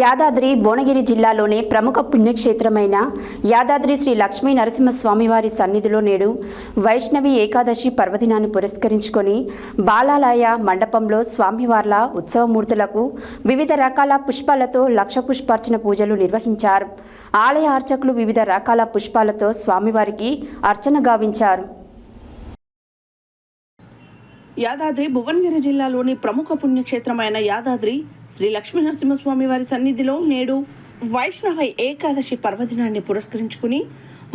యాదాద్రి భువనగిరి జిల్లాలోని ప్రముఖ పుణ్యక్షేత్రమైన యాదాద్రి శ్రీ లక్ష్మీ నరసింహస్వామివారి సన్నిధిలో నేడు వైష్ణవి ఏకాదశి పర్వదినాన్ని పురస్కరించుకొని బాలాలయ మండపంలో స్వామివార్ల ఉత్సవమూర్తులకు వివిధ రకాల పుష్పాలతో లక్ష పుష్పార్చన పూజలు నిర్వహించారు. ఆలయ అర్చకులు వివిధ రకాల పుష్పాలతో స్వామివారికి అర్చన గావించారు. యాదాద్రి భువనగిరి జిల్లాలోని ప్రముఖ పుణ్యక్షేత్రమైన యాదాద్రి శ్రీ లక్ష్మీ నరసింహస్వామి వారి సన్నిధిలో నేడు వైష్ణవ ఏకాదశి పర్వదినాన్ని పురస్కరించుకుని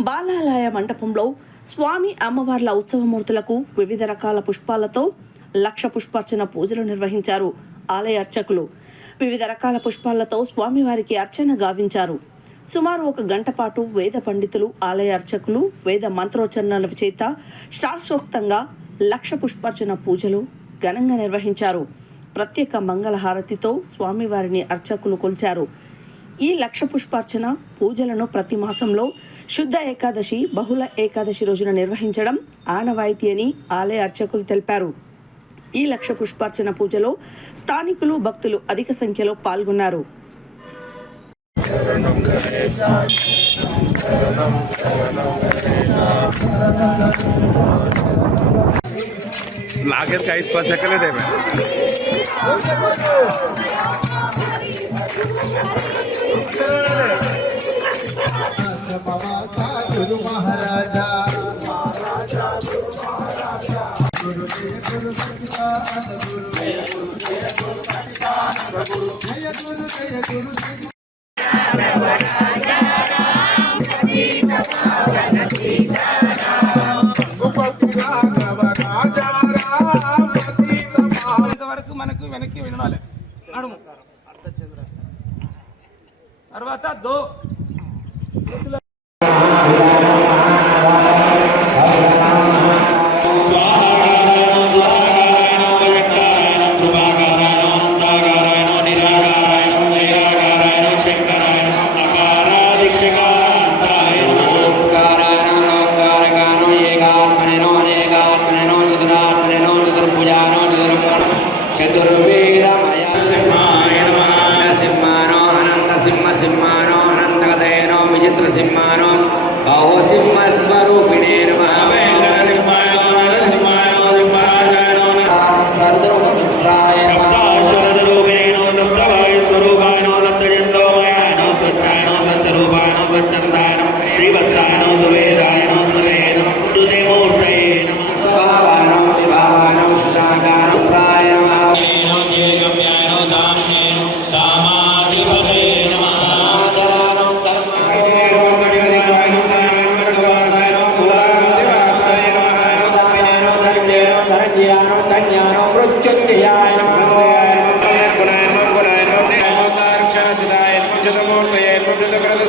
బాలాలయ మండపంలో స్వామి అమ్మవార్ల ఉత్సవమూర్తులకు వివిధ రకాల పుష్పాలతో లక్ష పుష్పార్చన పూజలు నిర్వహించారు. ఆలయ అర్చకులు వివిధ రకాల పుష్పాలతో స్వామివారికి అర్చన గావించారు. సుమారు 1 గంట పాటు వేద పండితులు, ఆలయ అర్చకులు వేద మంత్రోచ్చరణల చేత శాస్త్రోక్తంగా లక్ష పుష్పార్చన పూజలు ఘనంగా నిర్వహించారు. ప్రత్యేక మంగళహారతితో స్వామివారిని అర్చకులు కొలిచారు. ఈ లక్ష పుష్పార్చన పూజలను ప్రతి మాసంలో శుద్ధ ఏకాదశి, బహుళ ఏకాదశి రోజున నిర్వహించడం ఆనవాయితీ అని ఆలయ అర్చకులు తెలిపారు. ఈ లక్ష పుష్పార్చన పూజలో స్థానికులు, భక్తులు అధిక సంఖ్యలో పాల్గొన్నారు. लागेल काहीच 5 सेकंद आहे गुरु महाराजा వరకు మనకు వెనక్కి వినాలి. నడుము తర్వాత దో చతుర్వేదమయ సింహానో అనంత సింహనో అనంతగతయనో విచిత్ర సింహానో బాహో సింహ స్వరూపిణే నమః.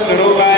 स्वरूपा